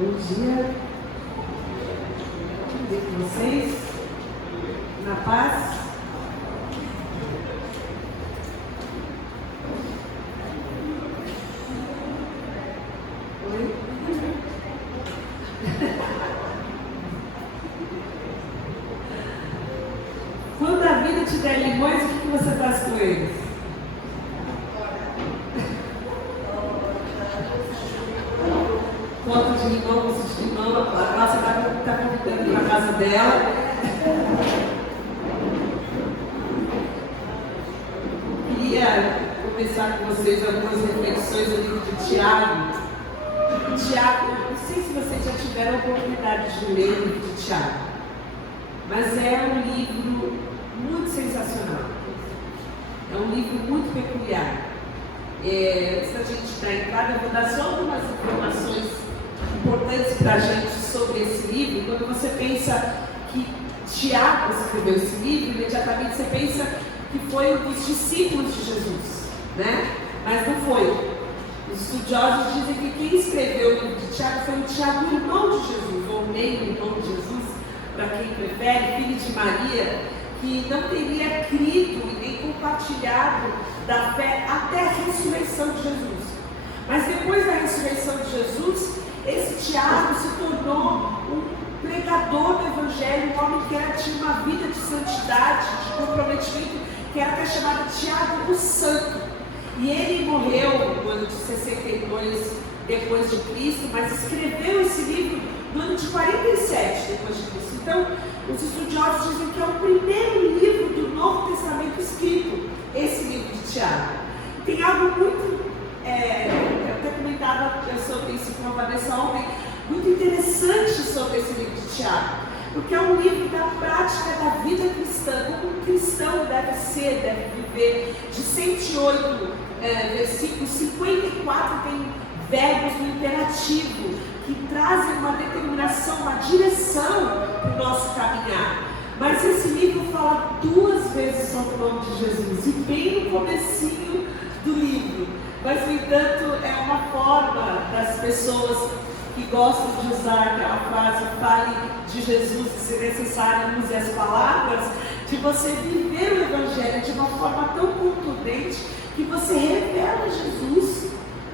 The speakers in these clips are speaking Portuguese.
Bom dia, tudo bem com vocês? Na paz? Oi? Quando a vida te der limões, o que você faz com eles? Conta de limão, você de limão, agora você está convidando para a casa dela. Queria começar com vocês algumas reflexões do livro de Tiago. Tiago, não sei se vocês já tiveram a oportunidade de ler o livro de Tiago, mas é um livro muito sensacional. É um livro muito peculiar. Antes da gente dar entrada, eu vou dar só algumas informações importantes para a gente sobre esse livro. Quando você pensa que Tiago escreveu esse livro, imediatamente você pensa que foi um dos discípulos de Jesus, né? Mas não foi. Os estudiosos dizem que quem escreveu o livro de Tiago foi o Tiago, irmão de Jesus, ou meio irmão de Jesus, para quem prefere, filho de Maria, que não teria crido e nem compartilhado da fé até a ressurreição de Jesus. Mas depois da ressurreição de Jesus, esse Tiago se tornou um pregador do Evangelho, um homem que tinha uma vida de santidade, de comprometimento, que era até chamado Tiago o Santo. E ele morreu no ano de 62 depois de Cristo, mas escreveu esse livro no ano de 47 depois de Cristo. Então, os estudiosos dizem que é o primeiro livro do Novo Testamento escrito, esse livro de Tiago. Tem algo muito, eu até comentava sobre isso com a Vanessa ontem, muito interessante sobre esse livro de Tiago, porque é um livro da prática da vida cristã, como um cristão deve ser, deve viver. De 108 versículos, 54 tem verbos no imperativo, que trazem uma determinação, uma direção para o nosso caminhar. Mas esse livro fala 2 vezes sobre o nome de Jesus, e bem no comecinho do livro. Mas, no entanto, é uma forma das pessoas que gostam de usar aquela frase, fale de Jesus, e se necessário use as palavras, de você viver o Evangelho de uma forma tão contundente que você revela Jesus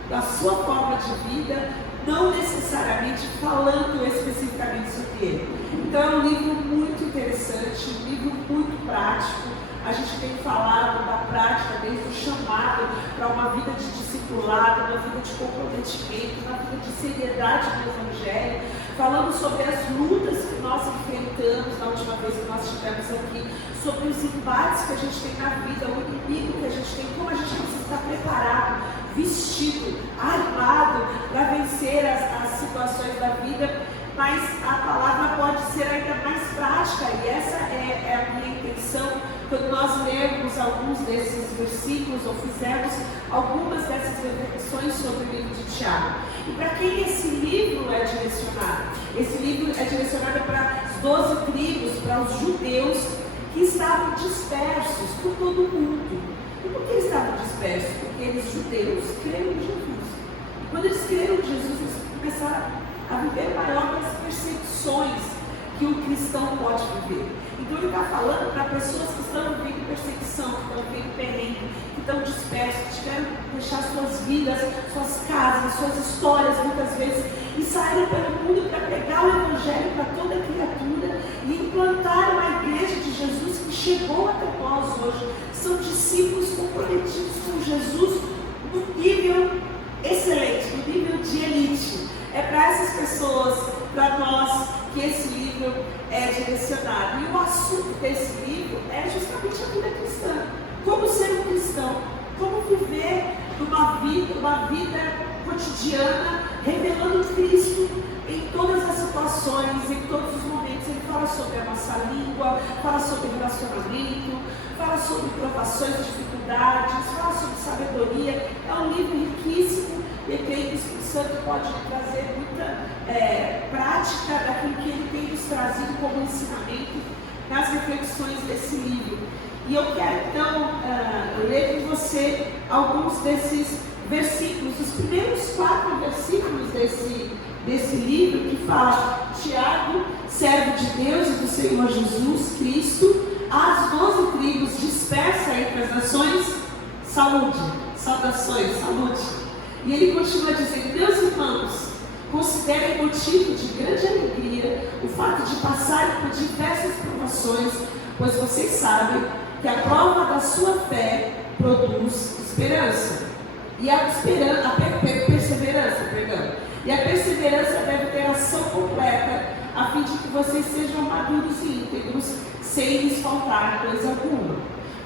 da sua forma de vida, não necessariamente falando especificamente sobre ele. Então é um livro muito interessante, um livro muito prático. A gente tem falado da prática, desde o chamado para uma vida de discipulado, uma vida de comprometimento, uma vida de seriedade no Evangelho. Falamos sobre as lutas que nós enfrentamos na última vez que nós estivemos aqui, sobre os embates que a gente tem na vida, o inimigo que a gente tem, como a gente precisa estar preparado, vestido, armado para vencer as situações da vida. Mas a palavra pode ser ainda mais prática, e essa é a minha intenção quando nós lermos alguns desses versículos ou fizermos algumas dessas reflexões sobre o livro de Tiago. E para quem esse livro é direcionado? Esse livro é direcionado para as 12 tribos, para os judeus que estavam dispersos por todo o mundo. E por que eles estavam dispersos? Porque eles, judeus, creram em Jesus. E quando eles creram em Jesus, eles começaram a viver maior das perseguições que o cristão pode viver. Então ele está falando para pessoas que estão vivendo perseguição, que estão vivendo perrengue, que estão dispersos, que tiveram que deixar suas vidas, suas casas, suas histórias muitas vezes, e saíram pelo mundo para pregar o Evangelho para toda criatura e implantaram a igreja de Jesus que chegou até nós hoje. São discípulos comprometidos com Jesus no nível excelente, no nível de elite. É para essas pessoas, para nós, que esse livro é direcionado. E o assunto desse livro é justamente a vida cristã. Como ser um cristão, como viver uma vida cotidiana, revelando Cristo em todas as situações, em todos os momentos. Ele fala sobre a nossa língua, fala sobre relacionamento, fala sobre provações, dificuldades, fala sobre sabedoria. É um livro riquíssimo, e eu creio que o Espírito Santo pode trazer muita prática daquilo que ele tem nos trazido como ensinamento nas reflexões desse livro. E eu quero então ler com você alguns desses versículos, os primeiros 4 versículos desse livro que fala: Tiago, servo de Deus e do Senhor Jesus Cristo, às 12 tribos dispersas entre as nações, saúde, saudações, saúde. E ele continua dizendo: meus irmãos, considerem motivo de grande alegria o fato de passarem por diversas provações, pois vocês sabem que a prova da sua fé produz esperança. E a perseverança, E a perseverança deve ter ação completa, a fim de que vocês sejam maduros e íntegros, sem lhes faltar coisa alguma.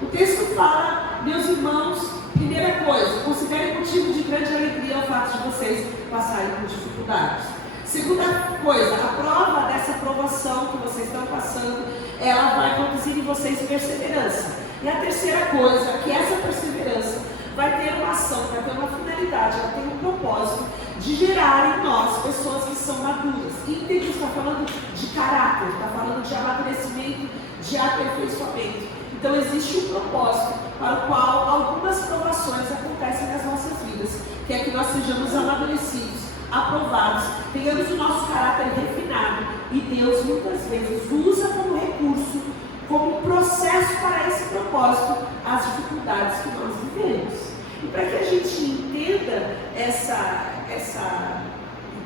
O texto fala: meus irmãos, primeira coisa, considerem motivo de grande alegria o fato de vocês passarem por dificuldades. Segunda coisa, a prova dessa provação que vocês estão passando, ela vai produzir em vocês perseverança. E a terceira coisa, que essa perseverança vai ter uma ação, vai ter uma finalidade, ela tem um propósito de gerar em nós pessoas que são maduras. Íntegros está falando de caráter, está falando de amadurecimento, de aperfeiçoamento. Então existe um propósito para o qual algumas provações acontecem nas nossas vidas, que é que nós sejamos amadurecidos, aprovados, tenhamos o nosso caráter refinado, e Deus muitas vezes usa como recurso, como processo para esse propósito, as dificuldades que nós vivemos. E para que a gente entenda essa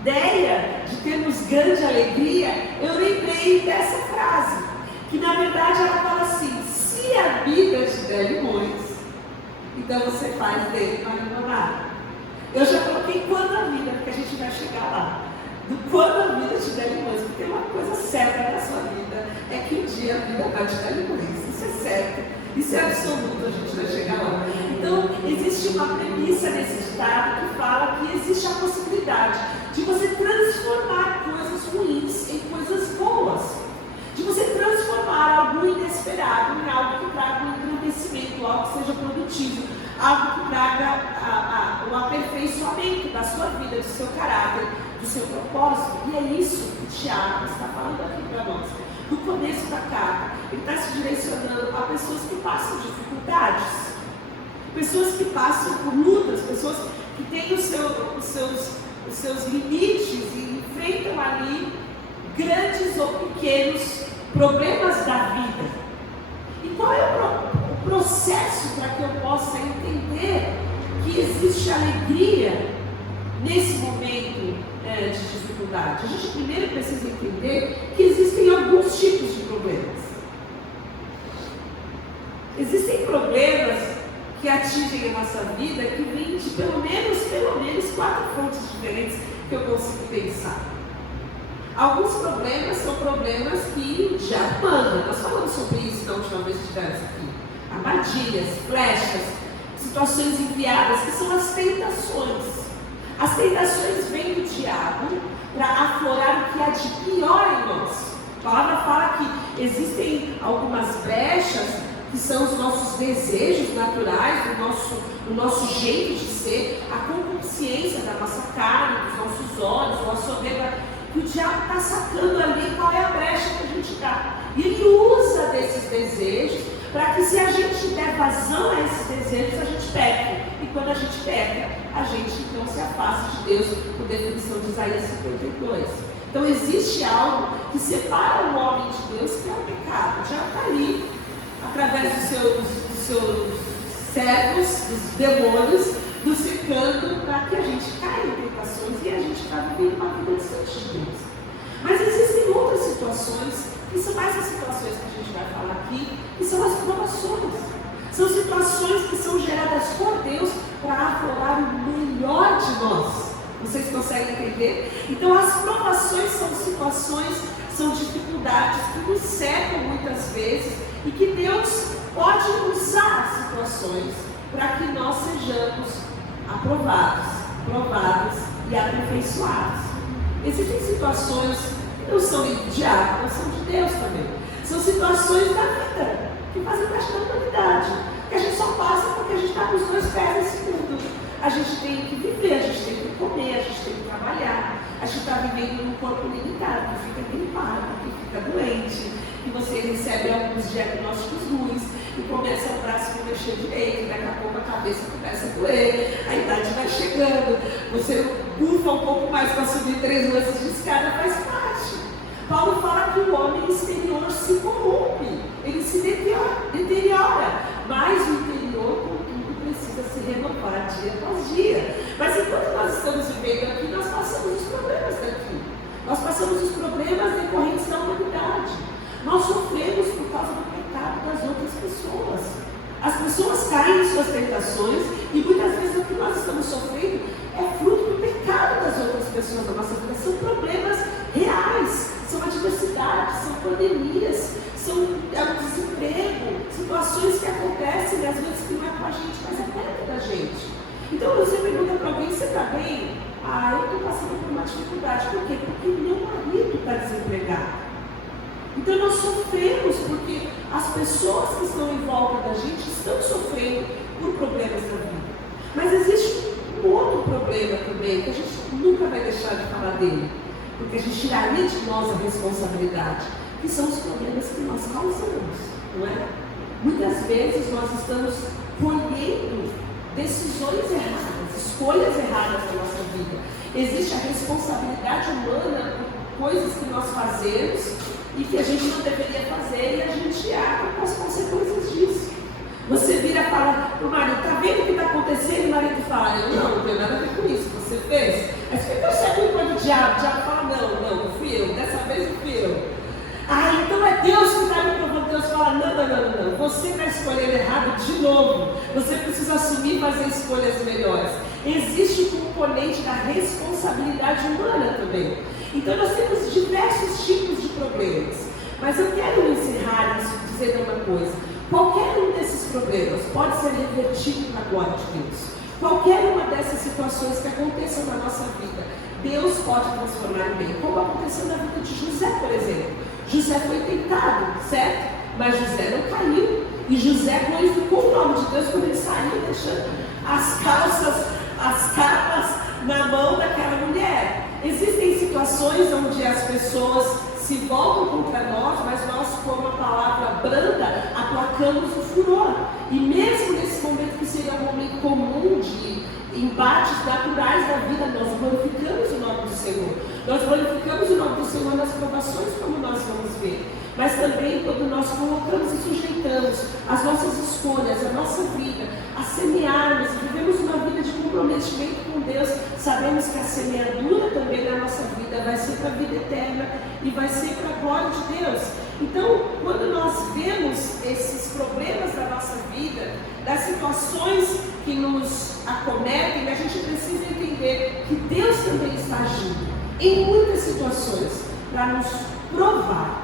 ideia de termos grande alegria, eu lembrei dessa frase, que na verdade ela fala assim: se a vida te der limões, então você faz dele uma limonada. Eu já coloquei quando a vida, porque a gente vai chegar lá. Do quando a vida te der limões, porque uma coisa certa na sua vida é que um dia a vida vai te dar limões. Isso é certo, isso é absoluto, a gente vai chegar lá. Então, existe uma premissa nesse ditado que fala que existe a possibilidade de você transformar coisas ruins em coisas boas, de você transformar algo inesperado em algo que traga um engrandecimento, algo que seja produtivo, algo que traga o aperfeiçoamento da sua vida, do seu caráter, do seu propósito. E é isso que o Tiago está falando aqui para nós. No começo da carta, ele está se direcionando a pessoas que passam dificuldades, pessoas que passam por lutas, pessoas que têm os seus limites e enfrentam ali grandes ou pequenos problemas da vida. E qual é o processo para que eu possa entender que existe alegria nesse momento de dificuldade? A gente primeiro precisa entender que existem alguns tipos de problemas. Existem problemas que atingem a nossa vida que vêm de pelo menos 4 fontes diferentes que eu consigo pensar. Alguns problemas são problemas que já mandam. Nós falamos sobre isso na última vez que estivemos aqui. Armadilhas, flechas, situações enviadas, que são as tentações. As tentações vêm do diabo para aflorar o que há de pior em nós. A palavra fala que existem algumas brechas que são os nossos desejos naturais, o nosso jeito de ser, a concupiscência da nossa carne, dos nossos olhos, a soberba, que o diabo está sacando ali qual é a brecha que a gente dá. E ele usa desses desejos para que, se a gente der vazão a esses desejos, a gente peque. E quando a gente peca, a gente então se afasta de Deus, por definição de Isaías 52. Então existe algo que separa o homem de Deus, que é o pecado. Já está ali, através dos seus servos, dos demônios, nos cercando para que a gente caia em tentações e a gente está vivendo uma vida distante de Deus. Mas existem outras situações, que são essas situações que a gente vai falar aqui, que são as provações. São situações que são geradas por Deus para aflorar o melhor de nós. Vocês conseguem entender? Então as provações são situações, são dificuldades que nos cercam muitas vezes e que Deus pode usar situações para que nós sejamos aprovados, provados e aperfeiçoados. Existem situações que não são do diabo, mas são de Deus também. São situações da vida que fazem parte da humanidade, que a gente só passa porque a gente está com os 2 pés nesse mundo. A gente tem que viver, a gente tem que comer, a gente tem que trabalhar. A gente está vivendo num corpo limitado, que fica gripado, que fica doente, que você recebe alguns diagnósticos ruins e começa o braço a mexer direito, daqui a pouco a cabeça começa a doer, a idade vai chegando, você bufa um pouco mais para subir 3 lances de escada, faz parte. Paulo fala que o homem exterior se corrompe, ele se deteriora, mas o interior, contudo, precisa se renovar dia após dia. Mas enquanto nós estamos vivendo aqui, nós passamos os problemas daqui. Nós passamos os problemas decorrentes da humanidade. Nós sofremos por causa do pecado das outras pessoas. As pessoas caem em suas tentações e muitas vezes o que nós estamos sofrendo é fruto do pecado das outras pessoas da nossa vida. São problemas reais, são adversidades, são pandemias, são desemprego, situações que acontecem e às vezes que não é com a gente, mas é perto da gente. Então você pergunta para alguém, você está bem? Eu estou passando por uma dificuldade. Por quê? Porque meu marido está desempregado. Então nós sofremos porque as pessoas que estão em volta da gente estão sofrendo por problemas da vida. Mas existe um outro problema também, que a gente nunca vai deixar de falar dele, porque a gente tiraria de nós a responsabilidade, que são os problemas que nós causamos, não é? Muitas vezes nós estamos colhendo decisões erradas, escolhas erradas na nossa vida. Existe a responsabilidade humana por coisas que nós fazemos e que a gente não deveria fazer, e a gente arca com as consequências disso. Você vira e fala para o marido, está vendo o que está acontecendo? E o marido fala, eu não tenho nada a ver com isso, você fez. Aí você fica, você é culpa do diabo. O diabo fala, não fui eu, dessa vez não fui eu. Então é Deus que está me provando. Deus fala, não, você está escolhendo errado de novo. Você precisa assumir e fazer escolhas melhores. Existe o componente da responsabilidade humana também. Então nós temos diversos tipos de problemas. Mas eu quero encerrar isso dizendo uma coisa. Qualquer um desses problemas pode ser revertido na glória de Deus. Qualquer uma dessas situações que aconteçam na nossa vida, Deus pode transformar em bem. Como aconteceu na vida de José, por exemplo. José foi tentado, certo? Mas José não caiu. E José glorificou o nome de Deus quando ele saiu, deixando as calças, as capas na mão daquela mulher. Existem situações onde as pessoas se voltam contra nós, mas nós, com uma palavra branda, aplacamos o furor. E mesmo nesse momento que seria um momento comum de embates naturais da vida, nós glorificamos o nome do Senhor. Nós glorificamos o nome do Senhor nas provações, como nós vamos ver. Mas também quando nós colocamos e sujeitamos as nossas escolhas, a nossa vida, a semearmos, vivemos uma vida de comprometimento com Deus, sabemos que a semeadura também na nossa vida vai ser para a vida eterna e vai ser para a glória de Deus. Então, quando nós vemos esses problemas da nossa vida, das situações que nos acometem, a gente precisa entender que Deus também está agindo em muitas situações para nos provar.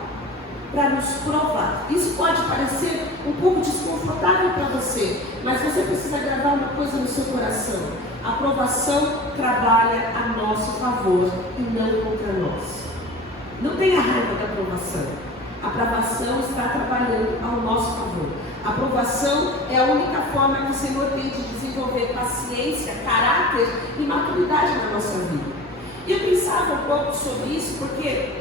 Isso pode parecer um pouco desconfortável para você, mas você precisa gravar uma coisa no seu coração. A provação trabalha a nosso favor e não contra nós. Não tenha raiva da provação. A provação está trabalhando ao nosso favor. A provação é a única forma que o Senhor tem de desenvolver paciência, caráter e maturidade na nossa vida. E eu pensava um pouco sobre isso porque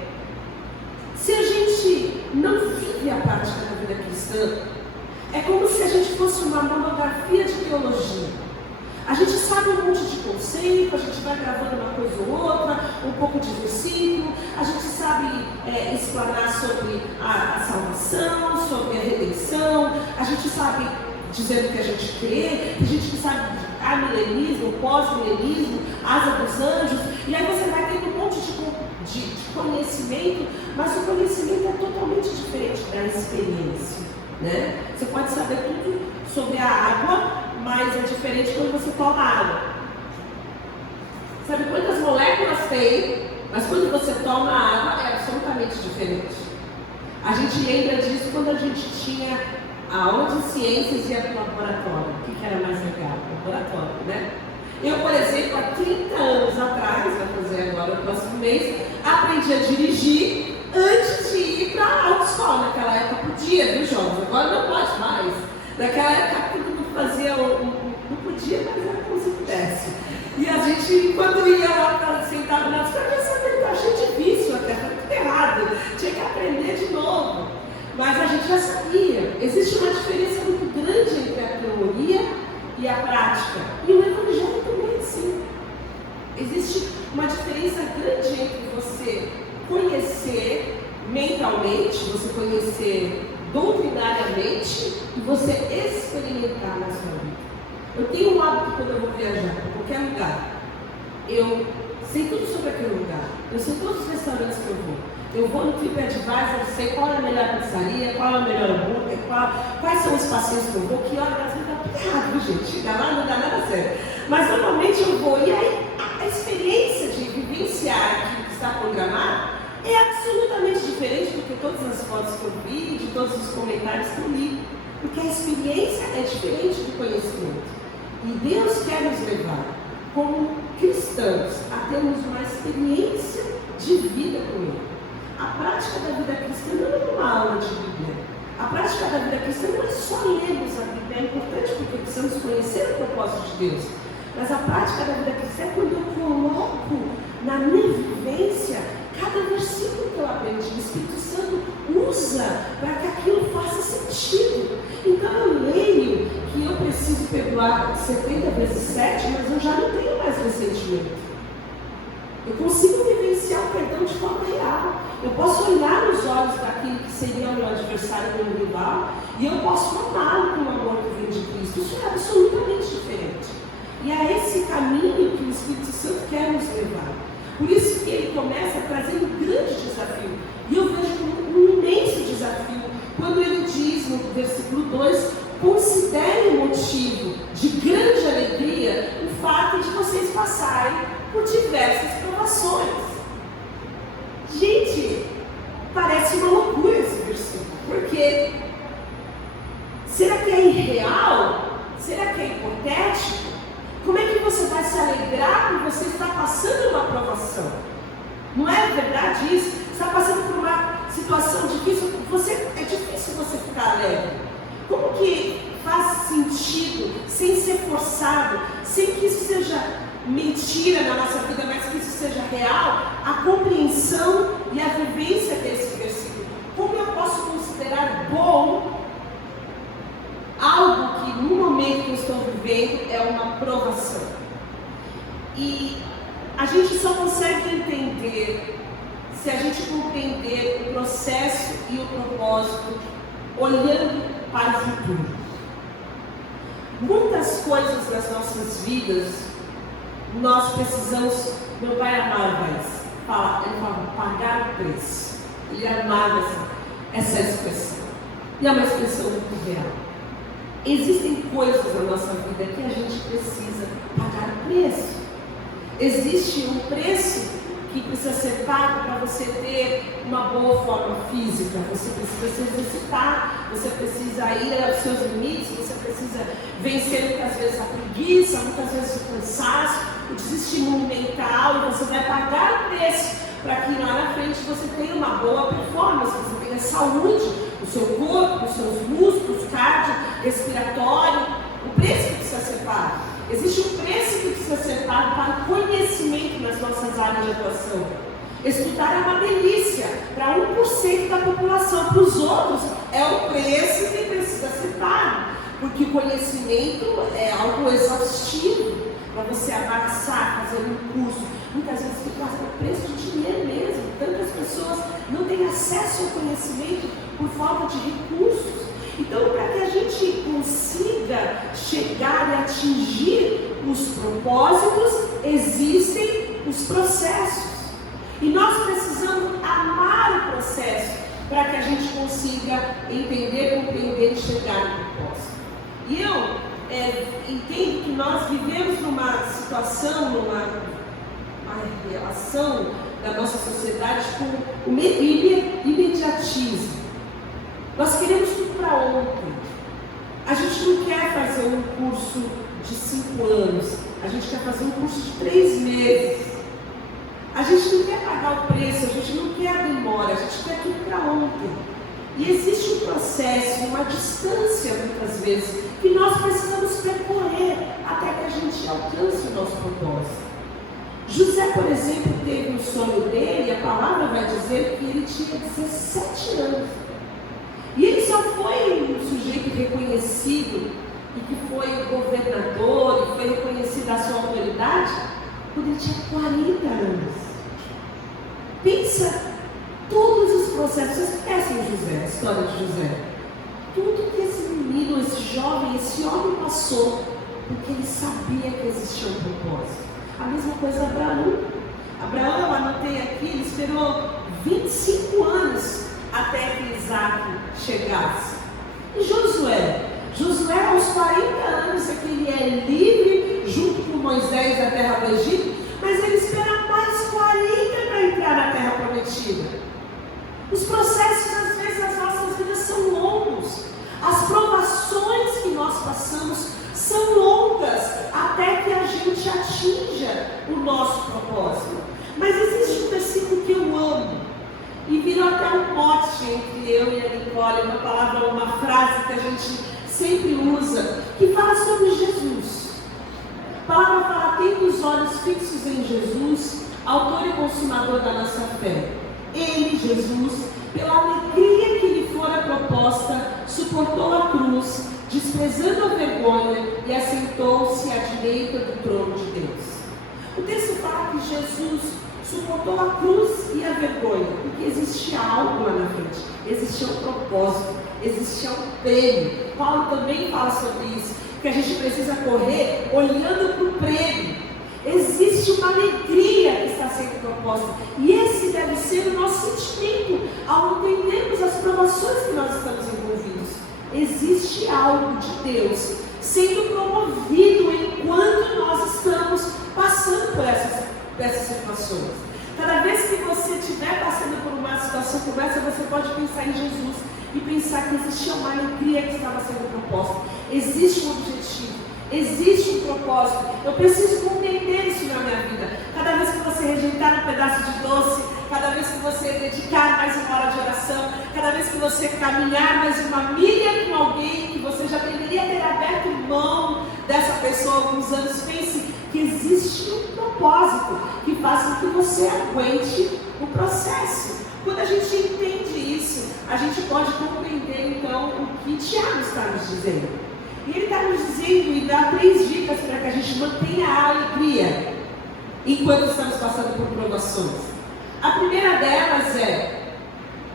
se a gente não vive a prática da vida cristã, é como se a gente fosse uma monografia de teologia. A gente sabe um monte de conceito, a gente vai gravando uma coisa ou outra, um pouco de versículo, a gente sabe explanar sobre a salvação, sobre a redenção, a gente sabe dizer o que a gente crê, a gente sabe amilenismo, pós-milenismo, asa dos anjos, e aí você vai tendo um monte de conhecimento, mas o conhecimento é totalmente diferente da experiência, né? Você pode saber tudo sobre a água, mas é diferente quando você toma água. Sabe quantas moléculas tem, mas quando você toma a água é absolutamente diferente. A gente lembra disso quando a gente tinha a aula de ciências e ia para o laboratório. O que era mais legal? Laboratório, né? Eu, por exemplo, há 30 anos atrás, vai fazer agora no próximo mês, aprendi a dirigir antes de ir para a autoescola. Naquela época podia, viu, jovens? Agora não pode mais. Naquela época todo mundo fazia, não podia, mas era como se pudesse. E a gente, quando ia lá sentado na autoescola, eu sabia que eu achei difícil até, foi tudo errado. Tinha que aprender de novo. Mas a gente já sabia. Existe uma diferença muito grande entre a teoria e a prática. E o evangelho também é assim. Existe intelectualmente, você conhecer doutrinariamente e você experimentar na sua vida. Eu tenho um hábito quando eu vou viajar para qualquer lugar. Eu sei tudo sobre aquele lugar. Eu sei todos os restaurantes que eu vou. Eu vou no TripAdvisor, sei qual é a melhor pizzaria, qual é o melhor hambúrguer, quais são os passeios que eu vou, que hora das vezes dá tudo errado, gente. Chega lá, não dá nada certo. Mas normalmente eu vou, e aí a experiência de vivenciar aquilo que está programado é absolutamente diferente do que todas as fotos que eu vi, de todos os comentários que eu li. Porque a experiência é diferente do conhecimento. E Deus quer nos levar, como cristãos, a termos uma experiência de vida com Ele. A prática da vida cristã não é uma aula de Bíblia. A prática da vida cristã não é só lermos a Bíblia, é importante porque precisamos conhecer o propósito de Deus. Mas a prática da vida cristã é quando eu coloco na minha vivência cada versículo que eu aprendi. O Espírito Santo usa para que aquilo faça sentido. Então eu leio que eu preciso perdoar 70 vezes 7, mas eu já não tenho mais ressentimento. Eu consigo vivenciar o perdão de forma real. Eu posso olhar nos olhos daquele que seria o meu adversário, meu rival, e eu posso amá-lo com o amor que vem de Cristo. Isso é absolutamente diferente. E é esse caminho que o Espírito Santo quer nos levar. Por isso que ele começa trazendo um grande desafio. E eu vejo como um imenso desafio quando ele diz no versículo 2: considere motivo de grande alegria o fato de vocês passarem por diversas provações. Gente, parece uma loucura esse versículo, porque será que é irreal? Será que é hipotético? Como é que você vai se alegrar por você estar passando uma provação? Não é verdade isso? Você está passando por uma situação difícil, é difícil você ficar alegre. Como que faz sentido, sem ser forçado, sem que isso seja mentira na nossa vida, mas que isso seja real, a compreensão e a vivência desse versículo? Como eu posso considerar bom algo que no momento que eu estou vivendo é uma provação? E a gente só consegue entender se a gente compreender o processo e o propósito olhando para o futuro. Muitas coisas nas nossas vidas nós precisamos, meu pai amava isso, ele fala pagar o preço. Ele amava essa expressão. E é uma expressão muito real. Existem coisas na nossa vida que a gente precisa pagar o preço. Existe um preço que precisa ser pago para você ter uma boa forma física. Você precisa se exercitar, você precisa ir aos seus limites, você precisa vencer muitas vezes a preguiça, muitas vezes o cansaço, o desestímulo mental, e você vai pagar o preço para que lá na frente você tenha uma boa performance, você tenha saúde no seu corpo, nos seus músculos, cardio, respiratório. O preço que precisa ser pago. Existe um preço que precisa ser pago para o conhecimento nas nossas áreas de atuação. Estudar é uma delícia para 1% da população, para os outros é o preço que precisa ser pago, porque o conhecimento é algo exaustivo para você avançar, fazer um curso. Muitas vezes se gasta preço de dinheiro mesmo. Tantas pessoas não têm acesso ao conhecimento por falta de recursos. Então, para que a gente consiga chegar e atingir os propósitos, existem os processos. E nós precisamos amar o processo para que a gente consiga entender, compreender e chegar no propósito. E eu entendo que nós vivemos numa situação, numa relação da nossa sociedade com o imediatismo. Nós queremos tudo para ontem. A gente não quer fazer um curso de 5 anos. A gente quer fazer um curso de 3 meses. A gente não quer pagar o preço, a gente não quer a demora, a gente quer tudo para ontem. E existe um processo, uma distância, muitas vezes, que nós precisamos percorrer até que a gente alcance o nosso propósito. José, por exemplo, teve um sonho dele, e a palavra vai dizer que ele tinha 17 anos. E ele só foi um sujeito reconhecido e que foi governador e foi reconhecido a sua autoridade quando ele tinha 40 anos. Pensa todos os processo. Vocês conhecem José, a história de José? Tudo que esse menino, esse jovem, esse homem passou, porque ele sabia que existia um propósito. A mesma coisa Abraão. Abraão, eu anotei aqui, ele esperou 25 anos até que Isaac chegasse. E Josué? Josué, aos 40 anos, é que ele é livre, junto com Moisés da terra do Egito, mas ele espera mais 40 para entrar na terra prometida. Os processos, às vezes, das nossas vidas são longos. As provações que nós passamos são longas até que a gente atinja o nosso propósito. Mas existe um versículo que eu amo, e virou até um mote entre eu e a Nicole, uma palavra, uma frase que a gente sempre usa, que fala sobre Jesus. A palavra fala: tendo os olhos fixos em Jesus, autor e consumador da nossa fé. Ele, Jesus, pela alegria que lhe fora proposta, suportou a cruz, desprezando a vergonha, e assentou-se à direita do trono de Deus. O texto fala que Jesus suportou a cruz e a vergonha, porque existia algo lá na frente, existia um propósito, existia um prêmio. Paulo também fala sobre isso, que a gente precisa correr olhando para o prêmio. Existe uma alegria que está sendo proposta, e esse deve ser o nosso sentimento ao entendermos as provações que nós estamos envolvidos. Existe algo de Deus sendo promovido enquanto nós estamos passando por essas situações. Cada vez que você estiver passando por uma situação como essa, você pode pensar em Jesus e pensar que existia uma alegria que estava sendo proposta. Existe um objetivo, existe um propósito. Eu preciso compreender isso na minha vida. Cada vez que você rejeitar um pedaço de doce, cada vez que você dedicar mais uma hora de oração, cada vez que você caminhar mais uma milha com alguém que você já deveria ter aberto mão dessa pessoa há alguns anos, pense que existe um propósito que faz com que você aguente o processo. Quando a gente entende isso, a gente pode compreender então o que Tiago está nos dizendo. E ele está nos dizendo e dá 3 dicas para que a gente mantenha a alegria enquanto estamos passando por provações. A primeira delas é: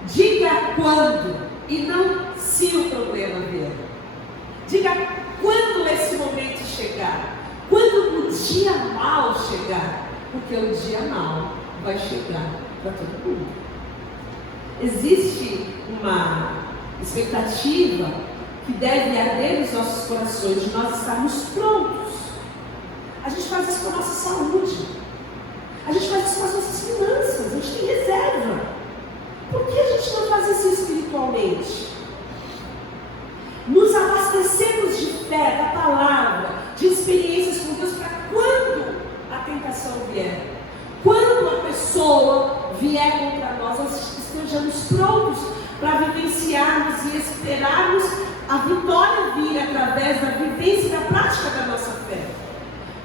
diga quando e não se o problema vier. Diga quando esse momento chegar. Quando o dia mau chegar, porque o dia mau vai chegar para todo mundo. Existe uma expectativa que deve arder nos nossos corações de nós estarmos prontos. A gente faz isso com a nossa saúde, a gente faz isso com as nossas finanças, a gente tem reserva. Por que a gente não faz isso espiritualmente? Nos abastecemos de fé, da palavra, de experiências com Deus, para quando a tentação vier, quando a pessoa vier contra nós, nós estejamos prontos para vivenciarmos e esperarmos a vitória vir através da vivência e da prática da nossa fé.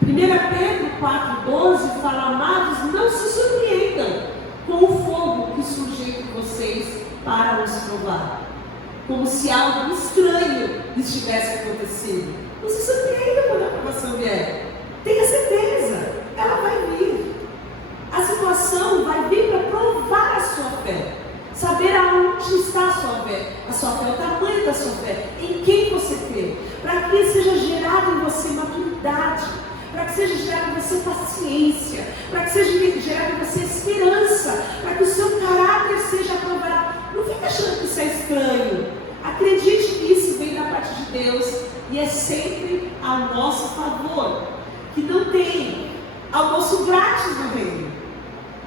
1 Pedro 4,12 fala: amados, não se surpreendam com o fogo que surge entre vocês para os provar, como se algo estranho lhes tivesse acontecido. Não se surpreenda quando a provação vier. Tenha certeza, ela vai vir. A situação vai vir para provar a sua fé. Saber aonde está a sua fé, o tamanho da sua fé, em quem você crê. Para que seja gerado em você maturidade, para que seja gerado em você paciência, para que seja gerado em você esperança, para que o seu caráter seja aprovado. Não fique achando que isso é estranho. Acredite que isso vem da parte de Deus e é sempre a nosso favor. Que não tem almoço grátis no reino.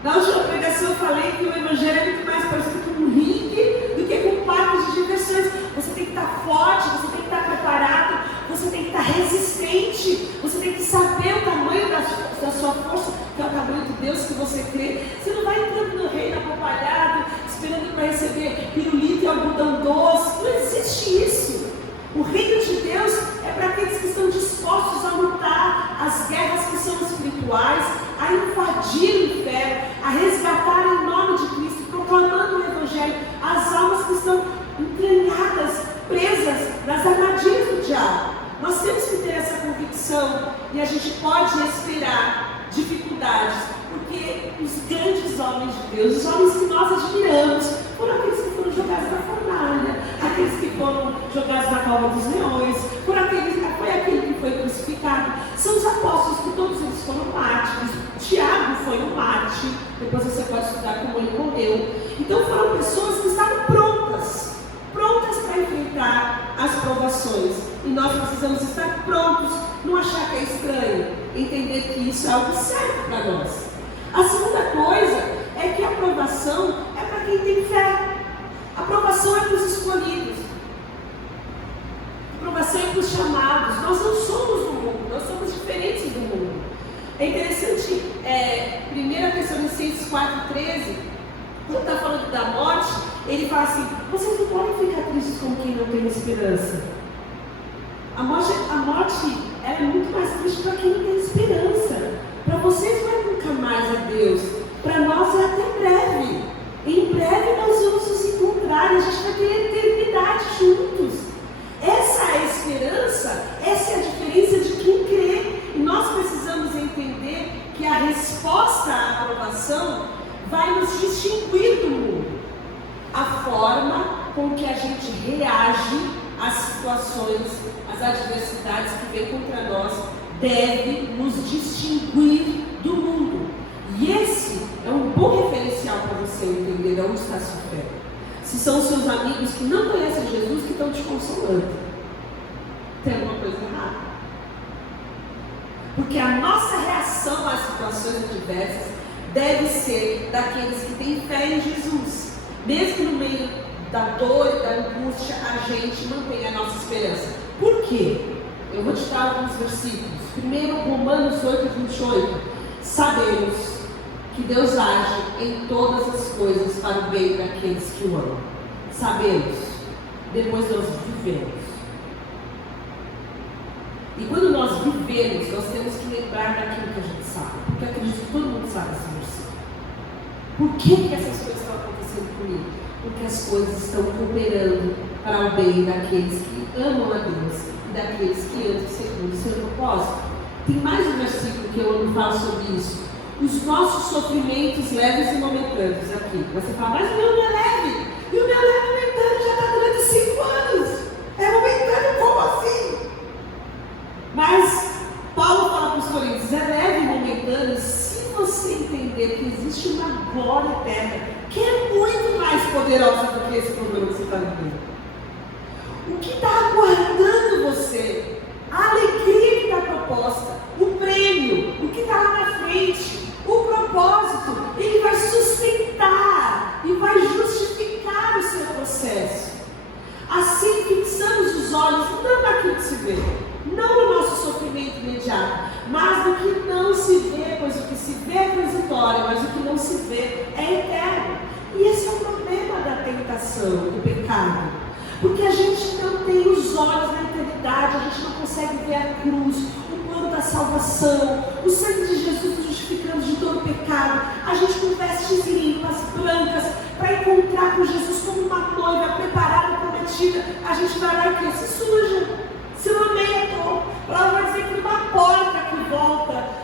Na última pregação eu falei que o evangelho é muito mais parecido com um ringue do que com um parque de diversões. Você tem que estar forte, você tem que estar preparado, você tem que estar resistente, você tem que saber o tamanho da sua força, que é o tamanho de Deus que você crê. Você não vai entrando no reino acompanhado, esperando para receber pirulito e algodão doce. Não existe isso. O reino de Deus é para aqueles que estão dispostos a lutar as guerras que são espirituais, a invadir o inferno, a resgatar em nome de Cristo, proclamando o evangelho, as almas que estão entranhadas, presas nas armadilhas do diabo. Nós temos que ter essa convicção e a gente pode esperar dificuldades, porque os grandes homens de Deus, os homens que nós admiramos, foram aqueles que foram jogados na fornalha, aqueles que foram jogados na cova dos leões, foi aquele que foi crucificado. São os apóstolos que todos eles foram mártires. Tiago foi um mártir, depois você pode estudar como ele morreu. Então foram pessoas que estavam prontas para enfrentar as provações. E nós precisamos estar prontos, não achar que é estranho, entender que isso é algo certo para nós. A segunda coisa é que a aprovação é para quem tem fé. A aprovação é para os escolhidos. A aprovação é para os chamados. Nós não somos do mundo, nós somos diferentes do mundo. É interessante, 1 Tessalonicenses 4,13, quando está falando da morte, ele fala assim: vocês não podem ficar tristes como quem não tem esperança. A morte é muito mais triste para quem não tem esperança. Para vocês não é nunca mais a Deus, para nós é até breve. Em breve nós vamos nos encontrar, a gente vai ter a eternidade juntos. Essa é a esperança, essa é a diferença de quem crê. E nós precisamos entender que a resposta à aprovação vai nos distinguir do mundo. A forma com que a gente reage às situações, às adversidades que vêm contra nós, deve nos distinguir do mundo. E esse é um bom referencial para você entender onde está a sua fé. Se são os seus amigos que não conhecem Jesus que estão te consolando, tem alguma coisa errada. Porque a nossa reação às situações adversas deve ser daqueles que têm fé em Jesus. Mesmo no meio da dor e da angústia, a gente mantém a nossa esperança. Por quê? Eu vou te dar alguns versículos. Primeiro, Romanos 8:28. Sabemos que Deus age em todas as coisas para o bem daqueles que o amam. Sabemos. Depois nós vivemos. E quando nós vivemos, nós temos que lembrar daquilo que a gente sabe. Porque eu acredito que todo mundo sabe esse versículo. Por que essas coisas estão acontecendo comigo? Porque as coisas estão cooperando para o bem daqueles que amam a Deus e daqueles que andam segundo o seu propósito. Tem mais um versículo que eu não falo sobre isso. Os nossos sofrimentos leves e momentâneos aqui. Você fala, mas o meu não é leve. E o meu não é momentâneo, já está durante 5 anos. É momentâneo, como assim? Mas Paulo fala para os coríntios, é leve e momentâneo se você entender que existe uma glória eterna que é muito mais poderosa do que esse problema que você está vivendo. O que está aguardando você, a alegria que está proposta, o prêmio, o que está lá na frente, o propósito, ele vai sustentar e vai justificar o seu processo. Assim fixamos os olhos não naquilo que se vê, não no nosso sofrimento imediato, mas no que não se vê, pois o que se vê é transitório, mas o que não se vê é eterno. E esse é o problema da tentação, do pecado, porque a gente não tem os olhos na eternidade, a gente não consegue ver a cruz, o plano da salvação, o sangue de Jesus nos justificando de todo o pecado. A gente com vestes limpas, brancas, para encontrar com Jesus como uma noiva preparada, prometida. A gente vai lá e se suja, se lameia todo. Ela vai dizer que uma porta que volta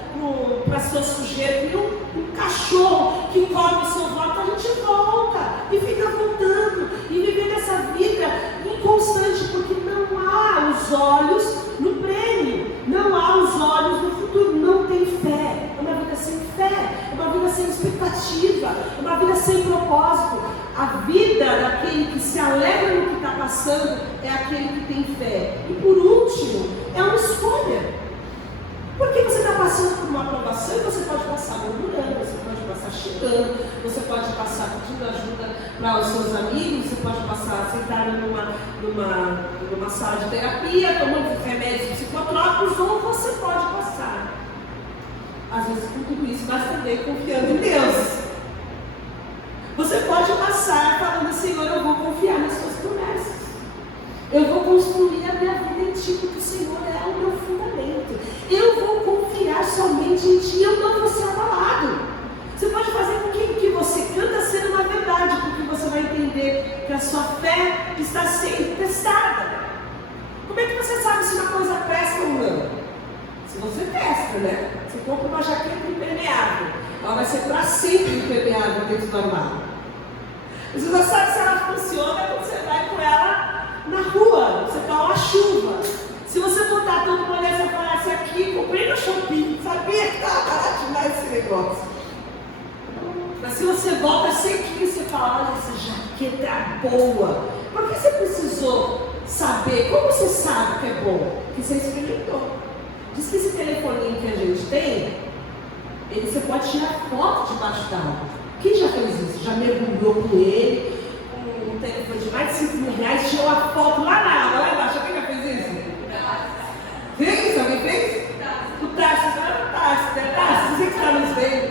para a sua sujeira, e um cachorro que come o seu voto, a gente volta e fica voltando e vivendo essa vida inconstante, porque não há os olhos no prêmio, não há os olhos no futuro, não tem fé. É uma vida sem fé, é uma vida sem expectativa, é uma vida sem propósito. A vida daquele que se alegra no que está passando é aquele que tem fé. E por último, é uma escolha. Porque você está passando por uma aprovação e você pode passar murmurando, você pode passar xingando, você pode passar pedindo ajuda para os seus amigos, você pode passar sentado numa sala de terapia, tomando remédios psicotrópicos, ou você pode passar, às vezes com tudo isso, mas também confiando em Deus. Você pode passar falando, Senhor, eu vou confiar nas suas promessas. Eu vou construir a minha vida em Ti, porque o Senhor é o meu fundamento. Eu vou confiar somente em Ti, eu não vou ser abalado. Você pode fazer com que o que você canta seja uma verdade, porque você vai entender que a sua fé está sendo testada. Como é que você sabe se uma coisa presta ou não? Se você testa, né? Você compra uma jaqueta impermeável, ela vai ser para sempre impermeável dentro do armário. Você só sabe se ela funciona quando você vai com ela na rua, você tá uma chuva. Se você botar todo mundo nessa farmácia aqui, comprei no shopping, sabia que estava barato demais esse negócio. Mas se você volta sequinho, você fala, olha, essa jaqueta é boa. Por que você precisou saber? Como você sabe que é bom? Porque você experimentou. Diz que esse telefoninho que a gente tem, você pode tirar foto debaixo d'água. Quem já fez isso? Já mergulhou com ele, um telefone de mais de 5 mil reais, tirou a foto lá na água, lá embaixo. Quem já fez isso? Fez? Alguém fez? O Tarso, você que está nos vendo.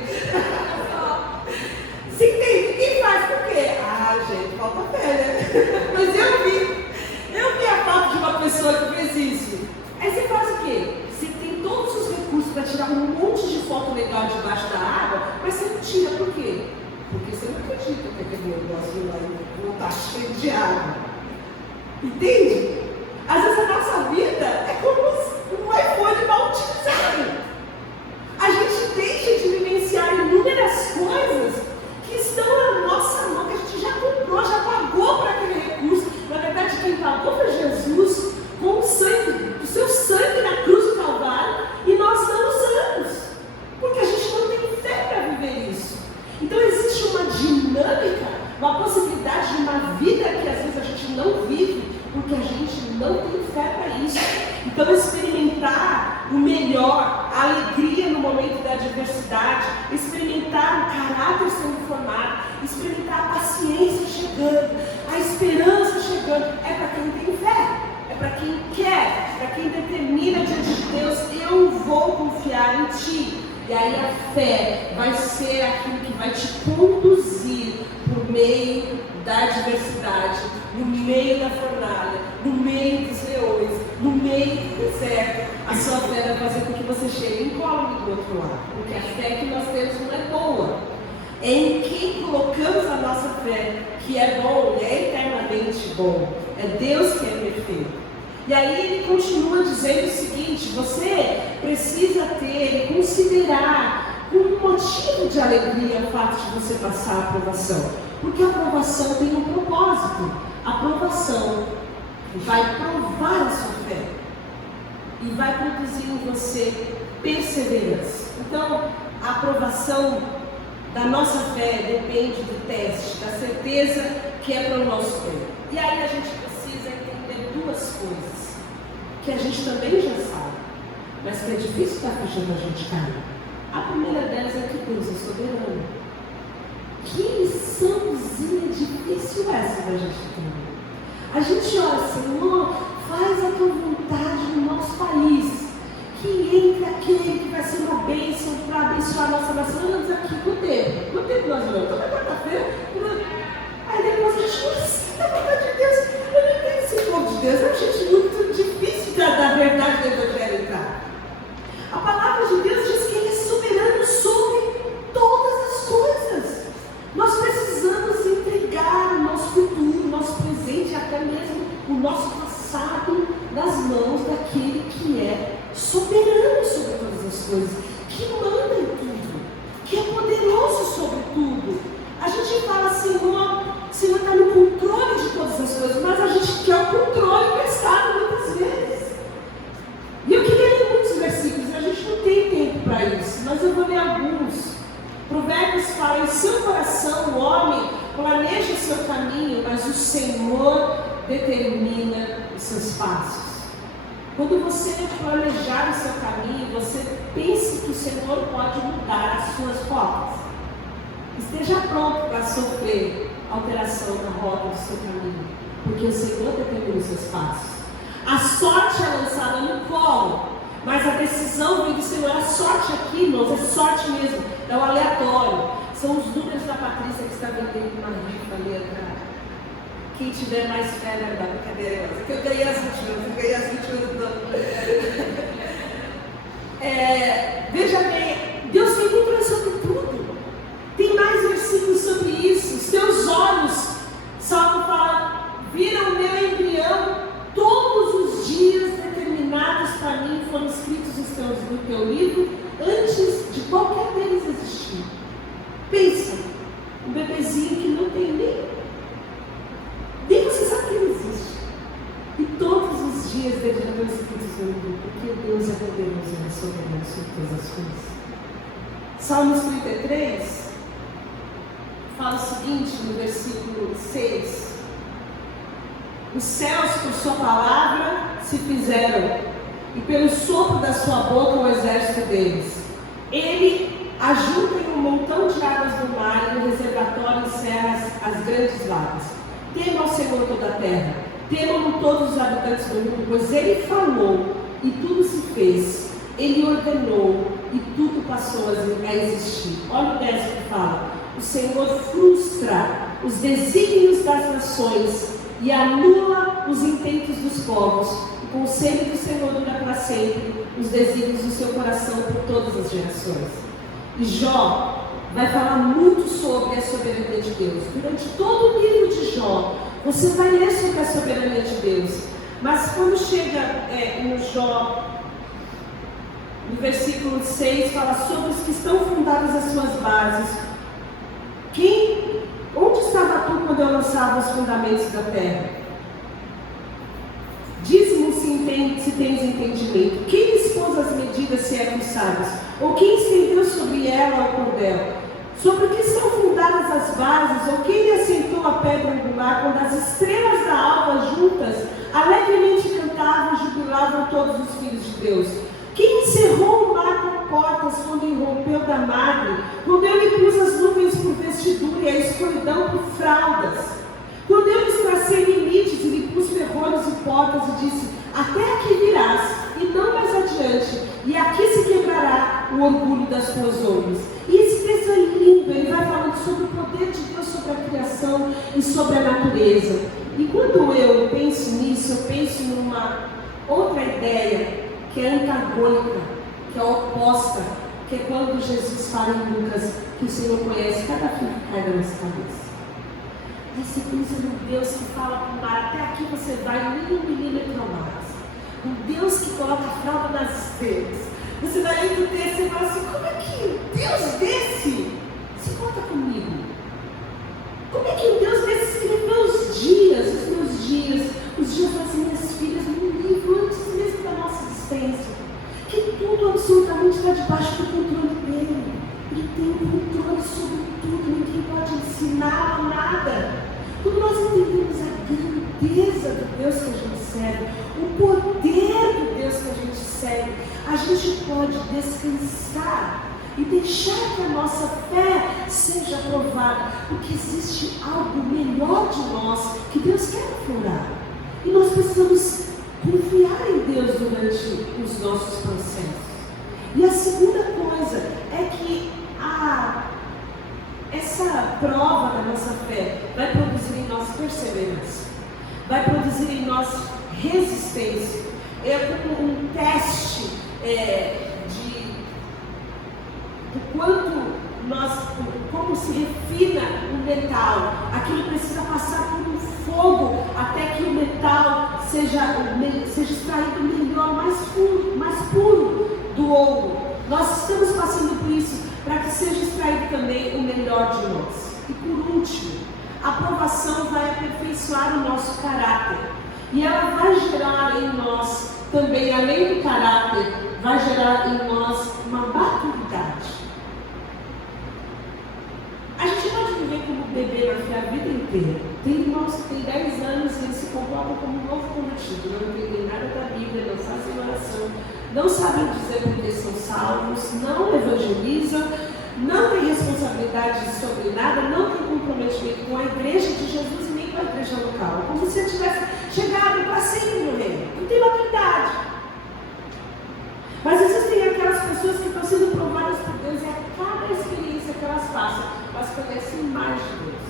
Se tem, quem faz por quê? Ah, gente, falta fé, né? Mas eu vi a foto de uma pessoa que fez isso. Aí você faz o quê? Você tem todos os recursos para tirar um monte de foto legal debaixo da água, mas você não tira por quê? Porque você não acredita que aquele negócio lá não está cheio de água. Entende? Às vezes a nossa vida é como um iPhone mal utilizado. A gente deixa de vivenciar inúmeras coisas que estão na nossa mão, que a gente já comprou, já pagou para aquele recurso. Na verdade, quem pagou foi Jesus, com o sangue, o seu sangue na cruz do Calvário, e nós não usamos, porque a gente não tem fé para viver isso. Então existe uma dinâmica, uma possibilidade de uma vida que às vezes a gente não vive, porque a gente não tem fé para isso. Então experimentar o melhor, a alegria no momento da adversidade, experimentar o caráter sendo formado, experimentar a paciência chegando, a esperança chegando, é para quem tem fé, é para quem quer, para quem determina diante de Deus, eu vou confiar em Ti. E aí a fé vai ser aquilo que vai te conduzir por meio da adversidade, no meio da fornalha, no meio dos leões, no meio do deserto. A sua fé vai fazer com que você chegue incólume do outro lado, porque a fé que nós temos não é boa. É em quem colocamos a nossa fé, que é bom e é eternamente bom. É Deus que é perfeito. E aí ele continua dizendo o seguinte: você precisa ter e considerar como motivo de alegria o fato de você passar a aprovação. Porque a aprovação tem um propósito. A aprovação vai provar a sua fé e vai produzir em você perseverança. Então, a aprovação da nossa fé depende do teste, da certeza que é para o nosso bem. E aí a gente precisa entender duas coisas que a gente também já sabe, mas que é difícil estar fazendo a gente cair. A primeira delas é que Deus é soberano. Que liçãozinha difícil essa da gente ter. A gente ora, Senhor, faz a tua vontade no nosso país. Que entre aquele que vai ser uma bênção para abençoar a nossa nação. Nós vamos aqui com o tempo. Quanto tempo nós oramos? Toda quarta-feira. Aí depois a gente não aceita a vontade de Deus. Eu não tenho esse povo de Deus. É uma gente muito difícil da verdade do Evangelho entrar. A palavra de Deus diz que Ele é soberano sobre todas as coisas. Nós precisamos entregar o nosso futuro, o nosso presente, até mesmo o nosso passado nas mãos daquele que é soberano sobre todas as coisas, que manda em tudo, que é poderoso sobre tudo. A gente fala, Senhor está no controle de todas as coisas, mas a gente quer o controle emprestado muitas vezes. E eu queria ler muitos versículos, a gente não tem tempo para isso, mas eu vou ler alguns. Provérbios fala: em seu coração o homem planeja o seu caminho, mas o Senhor determina os seus passos. Quando você planejar o seu caminho, você pense que o Senhor pode mudar as suas rotas. Esteja pronto para sofrer alteração na rota do seu caminho, porque o Senhor determina os seus passos. A sorte é lançada no colo, mas a decisão vem do Senhor. A sorte aqui, irmãos, é sorte mesmo, é o aleatório. São os números da Patrícia que está vendendo uma rifa ali atrás. Quem tiver mais fé, né, da brincadeira, que eu ganhei as últimas, veja bem, Deus tem controle sobre tudo. Tem mais versículos sobre isso. Os teus olhos, Salmo fala, viram o meu embrião, todos os dias determinados para mim foram escritos no teu livro, antes de qualquer deles existir. Pensa, um bebezinho que não tem nem dias dedicando esse tesouro, porque Deus é poderoso e soberano sobre todas as coisas. Salmos 33 fala o seguinte no versículo 6: os céus por sua palavra se fizeram, e pelo sopro da sua boca o exército deles. Ele ajunta em um montão de águas do mar, e no reservatório encerra as grandes vagas. Tema ao Senhor toda a terra, temam-no todos os habitantes do mundo, pois Ele falou e tudo se fez, Ele ordenou e tudo passou a existir. Olha o 10 que fala: o Senhor frustra os desígnios das nações e anula os intentos dos povos. O conselho do Senhor dura para sempre, os desígnios do seu coração por todas as gerações. E Jó vai falar muito sobre a soberania de Deus. Durante todo o livro de Jó, você vai ler sobre a soberania de Deus. Mas quando chega no Jó, no versículo 6, fala sobre os que estão fundadas as suas bases. Onde estava tu quando eu lançava os fundamentos da terra? Diz-me se tens entendimento. Quem expôs as medidas, se é que sabes? Ou quem estendeu sobre ela o cordel? Sobre o que são fundadas as bases? Ou quem lhe assentou a pedra angular, quando as estrelas da alva juntas alegremente cantavam e jubilavam todos os filhos de Deus? Quem encerrou o mar com portas quando irrompeu da madre? Quando eu lhe pus as nuvens por vestidura e a escuridão por fraldas? Quando eu lhes tracei limites e lhe pus ferrolhos e portas e disse: até aqui virás e não mais adiante, e aqui se quebrará o orgulho das tuas honras. E esse texto é lindo, ele vai falando sobre o poder de Deus sobre a criação e sobre a natureza. E quando eu penso nisso, eu penso numa outra ideia que é antagônica, que é oposta, que é quando Jesus fala em Lucas que o Senhor conhece cada fio que cai da nossa cabeça. Aí você pensa no Deus que fala para o mar: até aqui você vai, nem 1 milímetro a mais. Um Deus que coloca a fralda nas estrelas. Você vai ler o texto e fala assim: como é que um Deus desse se conta comigo? Como é que um Deus desse escreveu os dias das minhas filhas num livro antes mesmo da nossa existência? Que tudo absolutamente está debaixo do controle dele. Ele tem o controle sobre tudo, ninguém pode ensinar nada. Quando nós entendemos a grandeza do Deus que a gente serve, o poder do Deus que a gente serve, a gente pode descansar e deixar que a nossa fé seja aprovada, porque existe algo melhor de nós que Deus quer aflorar. E nós precisamos confiar em Deus durante os nossos processos. E a segunda coisa é que essa prova da nossa fé vai produzir em nós perseverança, vai produzir em nós resistência. É como um teste do quanto como se refina o metal. Aquilo precisa passar por um fogo até que o metal seja extraído melhor, mais puro do ouro. Nós estamos passando por isso para que seja extraído também o melhor de nós. E por último, a provação vai aperfeiçoar o nosso caráter. E ela vai gerar em nós também, além do caráter, vai gerar em nós uma maturidade. A gente pode viver como bebê na fé a vida inteira. Tem irmãos que têm 10 anos e eles se comportam como um novo convertido, não entendem nada da Bíblia, não fazem oração, não sabem dizer porque são salvos, não evangelizam, não têm responsabilidade sobre nada, não têm comprometimento com a igreja de Jesus e nem com a igreja local. Como se tivesse chegado para sempre no reino. Não tem maturidade. Mas existem aquelas pessoas que estão sendo provadas por Deus, e a cada experiência que elas passam, elas conhecem mais de Deus.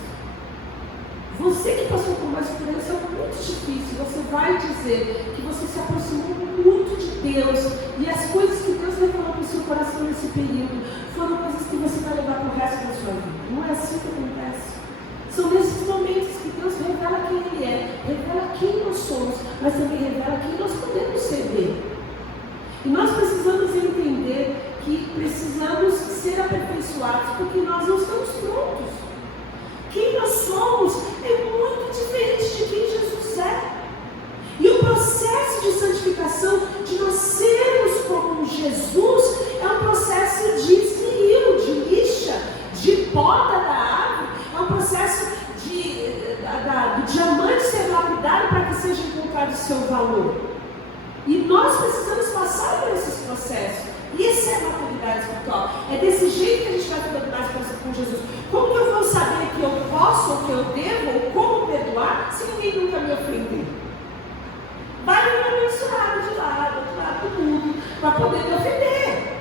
Você que passou por uma experiência muito difícil, você vai dizer que você se aproximou muito de Deus, e as coisas que Deus revelou para o seu coração nesse período foram coisas que você vai levar para o resto da sua vida. Não é assim que acontece. São nesses momentos que Deus revela quem Ele é, revela quem nós somos, mas também revela quem nós podemos ser dele. E nós precisamos entender que precisamos ser aperfeiçoados, porque nós não estamos prontos. Quem nós somos é muito diferente de quem Jesus é. E o processo de de santificação, de nós sermos como Jesus, é um processo de esmeril, de lixa, de poda da árvore, é um processo do diamante ser lapidado para que seja encontrado o seu valor. E nós precisamos passar por esses processos. Isso é a maturidade espiritual. É desse jeito que a gente vai ficando mais próximo com Jesus. Como que eu vou saber que eu posso, ou que eu devo, ou como perdoar, se ninguém nunca me ofendeu? Vai me mensurar de lado do mundo, para poder me ofender.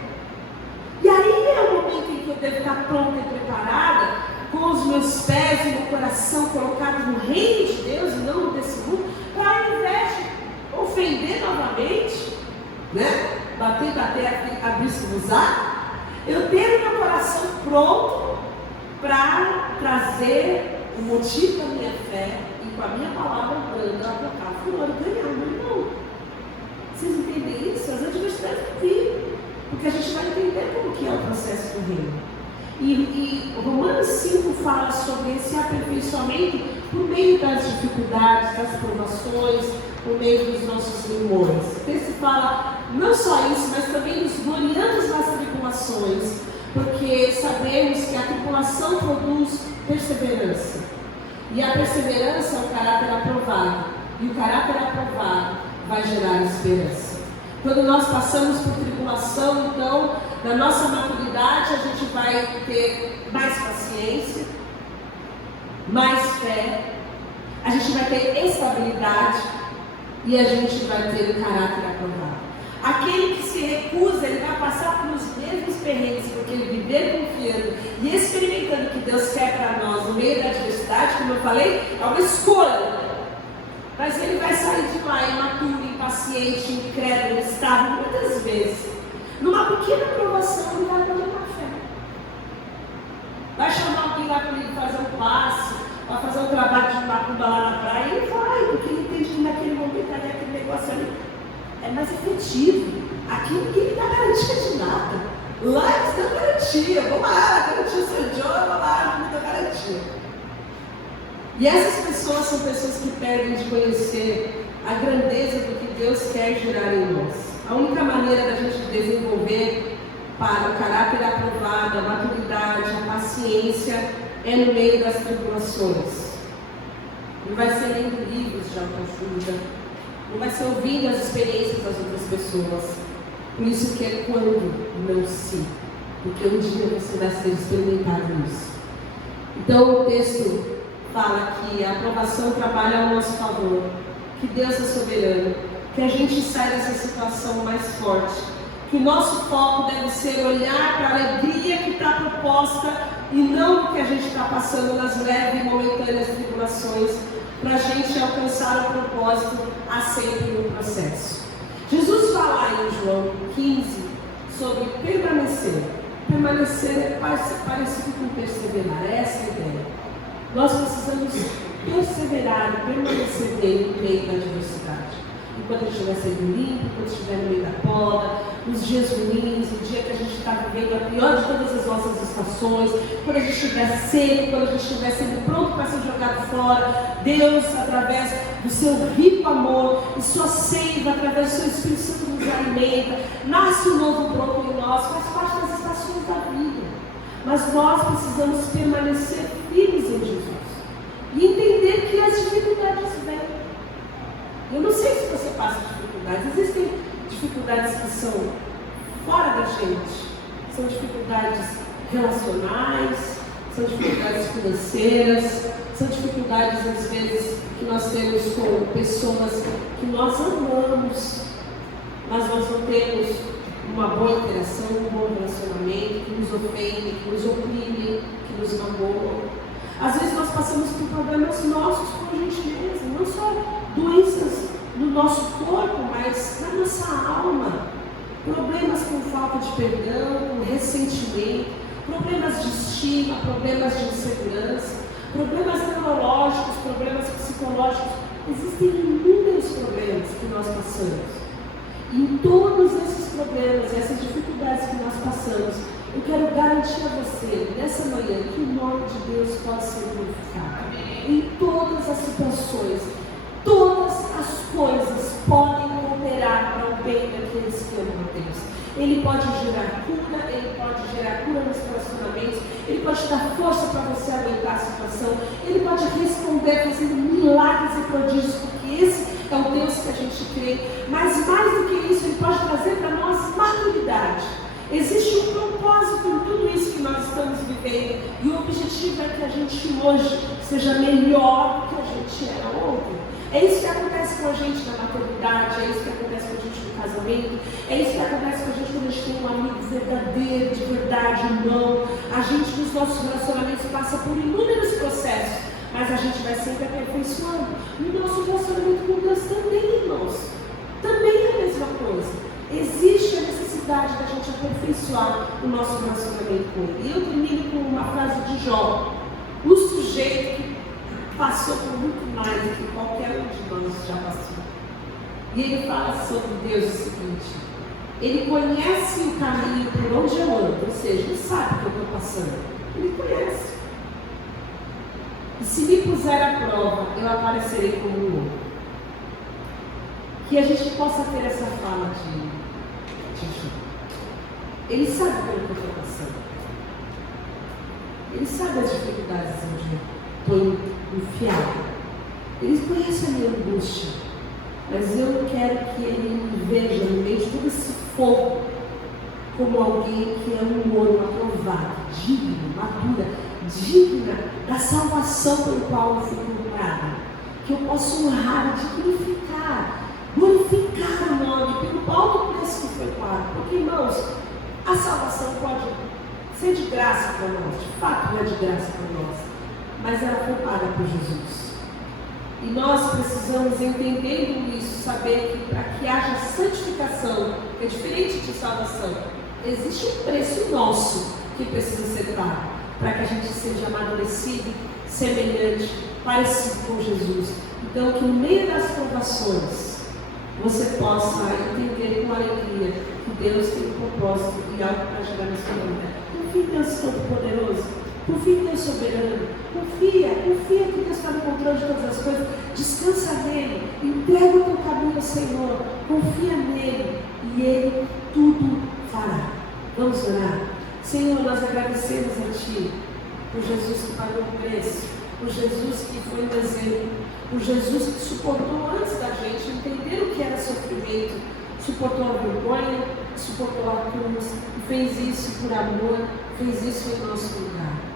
E aí é o momento em que eu devo estar pronta e preparada, com os meus pés e meu coração colocados no reino de Deus e não desse mundo, para ao invés de ofender novamente, né? Bater, abrir-se-vos-á, eu ter o meu coração pronto para trazer o motivo da minha fé e com a minha palavra branda aplicar fulano ganhar, não. Vocês entendem isso? As adversidades vêm, porque a gente vai entender como que é o processo do reino. E Romanos 5 fala sobre esse aperfeiçoamento por meio das dificuldades, das provações, por meio dos nossos limões. O texto fala não só isso, mas também nos gloriando nas tribulações, porque sabemos que a tribulação produz perseverança. E a perseverança é um caráter aprovado. E o caráter aprovado vai gerar esperança. Quando nós passamos por tribulação, então, na nossa maturidade, a gente vai ter mais paciência, mais fé, a gente vai ter estabilidade e a gente vai ter o caráter aprovado. Aquele que se recusa, ele vai passar pelos mesmos perrengues, porque ele viver confiando e experimentando o que Deus quer para nós no meio da adversidade, como eu falei, é uma escolha. Mas ele vai sair de lá imaturo, impaciente, incrédulo, instável, muitas vezes. Numa pequena provação, ele vai dando uma fé. Vai chamar alguém lá para ele fazer um passe, para fazer um trabalho de macumba lá na praia, e ele vai, porque ele entende que naquele momento ali, aquele negócio ali é mais efetivo. Aqui ninguém dá garantia de nada. Lá eles dão garantia. Vamos lá, garantia o seu John, vamos lá, não dá garantia. E essas pessoas são pessoas que perdem de conhecer a grandeza do que Deus quer gerar em nós. A única maneira da gente desenvolver para o caráter aprovado, a maturidade, a paciência, é no meio das tribulações. Não vai ser lendo livros de autoajuda, não vai ser ouvindo as experiências das outras pessoas. Por isso que é quando, não se. Porque um dia você vai ser experimentado nisso. Então o texto fala que a aprovação trabalha ao nosso favor, que Deus é soberano, que a gente sai dessa situação mais forte, que o nosso foco deve ser olhar para a alegria que está proposta e não o que a gente está passando nas leves e momentâneas tribulações, para a gente alcançar o propósito há sempre no processo. Jesus fala em João 15 sobre permanecer. Permanecer é parecido com perseverar, essa é a ideia. Nós precisamos perseverar e permanecer nele no meio da adversidade. Enquanto a gente estiver sendo limpo, enquanto estiver no meio da poda, nos dias ruins, no dia que a gente está vivendo a pior de todas as nossas estações, quando a gente estiver seco, quando a gente estiver sendo pronto para ser jogado fora, Deus, através do seu rico amor e sua seiva, através do seu Espírito Santo nos alimenta, nasce um novo broto em nós, faz parte das estações da vida. Mas nós precisamos permanecer firmes em Jesus e entender que as dificuldades vêm. Eu não sei se você passa dificuldades, existem dificuldades que são fora da gente, são dificuldades relacionais, são dificuldades financeiras, são dificuldades às vezes que nós temos com pessoas que nós amamos, mas nós não temos uma boa interação, um bom relacionamento, que nos ofendem, que nos oprimem, que nos magoam. Às vezes nós passamos por problemas nossos com a gente mesmo, não só doenças no nosso corpo, mas na nossa alma. Problemas com falta de perdão, com ressentimento, problemas de estima, problemas de insegurança, problemas neurológicos, problemas psicológicos. Existem inúmeros problemas que nós passamos. E em todos esses problemas, essas dificuldades que nós passamos, eu quero garantir a você, nessa manhã, que o nome de Deus pode ser glorificado. Em todas as situações, todas as coisas podem cooperar Ele pode gerar cura, ele pode gerar cura nos relacionamentos, ele pode te dar força para você aguentar a situação, ele pode responder fazendo milagres e prodígios, porque esse é o Deus que a gente crê. Mas mais do que isso, ele pode trazer para nós maturidade. Existe um propósito em tudo isso que nós estamos vivendo, e o objetivo é que a gente hoje seja melhor do que a gente era ontem. É isso que acontece com a gente na maternidade, é isso que acontece com a gente no casamento, é isso que acontece com a gente quando a gente tem um amigo verdadeiro, de verdade, irmão. A gente nos nossos relacionamentos passa por inúmeros processos, mas a gente vai sempre aperfeiçoando. No nosso relacionamento com Deus também, irmãos, também é a mesma coisa. Existe a necessidade da gente aperfeiçoar o nosso relacionamento com Ele. E eu termino com uma frase de Jó. O sujeito que passou por muito mais do que qualquer um de nós já passou. E ele fala sobre Deus o seguinte: ele conhece o caminho por onde eu ando, ou seja, ele sabe o que eu estou passando. Ele conhece. E se me puser à prova, eu aparecerei como um outro. Que a gente possa ter essa fala de Jó. Ele sabe pelo que eu estou passando. Ele sabe as dificuldades onde eu estou enfiado. Ele conhece a minha angústia. Mas eu quero que ele me veja no meio de todo esse fogo como alguém que é um ouro aprovado, digno, madura, digna da salvação pelo qual eu fui comprada. Que eu possa honrar, dignificar, glorificar o nome pelo alto preço que foi pago. Porque, irmãos, a salvação pode ser de graça para nós, de fato não é de graça para nós, mas ela foi paga por Jesus. E nós precisamos, entendendo isso, saber que para que haja santificação, que é diferente de salvação, existe um preço nosso que precisa ser pago, para que a gente seja amadurecido, semelhante, parecido com Jesus. Então, que no meio das provações, você possa entender com alegria que Deus tem um propósito e algo para gerar na sua vida. Confie em Deus Todo-Poderoso, confie em Deus Soberano, confia que Deus está no controle de todas as coisas, descansa nele, entrega o teu caminho ao Senhor, confia nele e Ele tudo fará. Vamos orar. Senhor, nós agradecemos a Ti por Jesus que pagou o preço, por Jesus que foi um exemplo, por Jesus que suportou antes da gente entender o que era sofrimento, suportou a vergonha, suportou a cruz, e fez isso por amor, fez isso em nosso lugar.